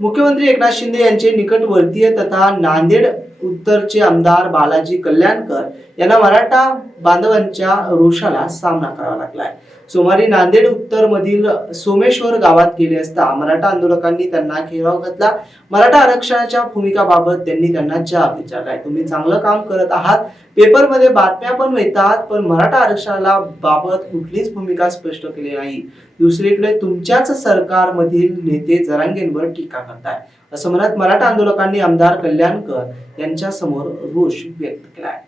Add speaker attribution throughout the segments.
Speaker 1: मुख्यमंत्री एकनाथ शिंदे यांचे निकटवर्तीय तथा नांदेड उत्तरचे आमदार बालाजी कल्याणकर यांना मराठा बांधवांच्या रोषाला सामना करावा लागलाय. सोमवारी नांदेड उत्तर मधील सोमेश्वर गावात गेले असता मराठा आंदोलकांनी त्यांना घेराव घातला. मराठा आरक्षणाच्या भूमिकाबाबत त्यांनी त्यांना जाब विचारलाय. तुम्ही चांगलं काम करत आहात. पेपरमध्ये बातम्या पण येतात पण मराठा आरक्षणाला बाबत कुठलीच भूमिका स्पष्ट केली नाही. दुसरीकडे तुमच्याच सरकारमधील नेते जरांगेंवर टीका करताय. असं म्हणत मराठा आंदोलकांनी आमदार कल्याणकर यांच्या समोर रोष व्यक्त केलाय.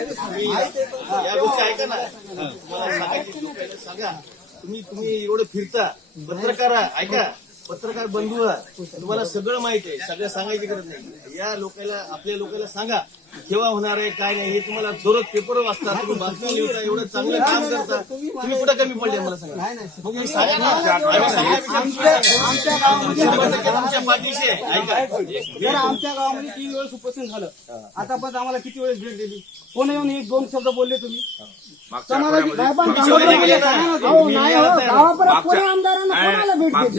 Speaker 2: या गोष्टी ऐका ना मला सांगायची सांगा तुम्ही तुम्ही एवढं फिरता पत्रकार ऐका. पत्रकार बंधू तुम्हाला सगळं माहिती आहे सगळं सांगायची गरज नाही. या लोकांना आपल्या लोकांना सांगा केव्हा होणार आहे काय नाही हे तुम्हाला दररोज पेपर वाचता तुम्ही बातम्या लिहिता एवढं चांगलं काम करता. तुम्ही कुठं कमी पडले मला सांगा. हे पाठीशी आहे.
Speaker 3: आमच्या गावामध्ये तीन वेळेस उपस्थित झालं. आतापर्यंत आम्हाला किती वेळेस भेट दिली? कोण येऊन एक दोन शब्द बोलले तुम्ही? समाजाची काय पण नाही हो, गावापर्यंत कोणी आमदारांना कोणाला भेट दिली?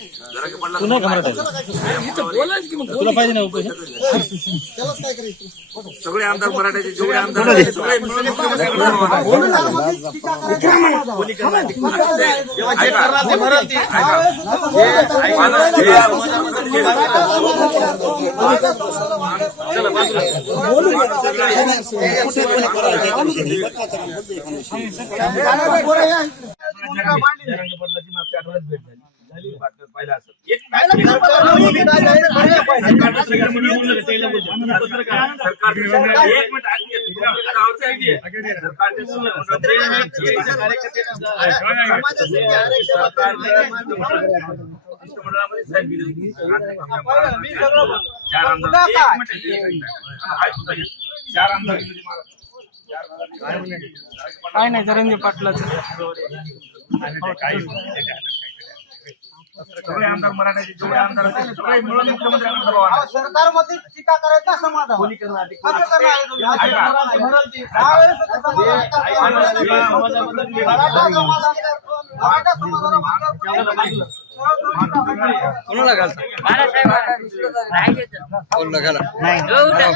Speaker 4: चार होते जरांगे
Speaker 5: तुला पाहिजे ना उपयोग
Speaker 4: सगळे आमदार मराठ्याचे जेवढे आमदार सगळे मिळून मुख्यमंत्र्यांकडे जमा झाले.
Speaker 3: टीका करायला
Speaker 2: कोणी करणार ते जेव्हा जे करणार ते भरल ते
Speaker 4: जरांगे शिष्टमंडळामध्ये साहेब. चार आमदार. चार आमदार.
Speaker 3: काय नाही जरंगे पाटलाचं
Speaker 4: सगळे आमदार मराठ्याचे जेवढे आमदार आहेत, सगळे मिळून मुख्यमंत्र्यांकडे दबाव.
Speaker 3: सरकारमध्ये टीका करायचा समाधान
Speaker 2: कोणी करणार ते
Speaker 3: असं करणार आहे तुम्ही. असं
Speaker 4: ऐका.
Speaker 3: करणार आहे. भरल ती. त्यावेळेस होतं समाधान.
Speaker 2: हे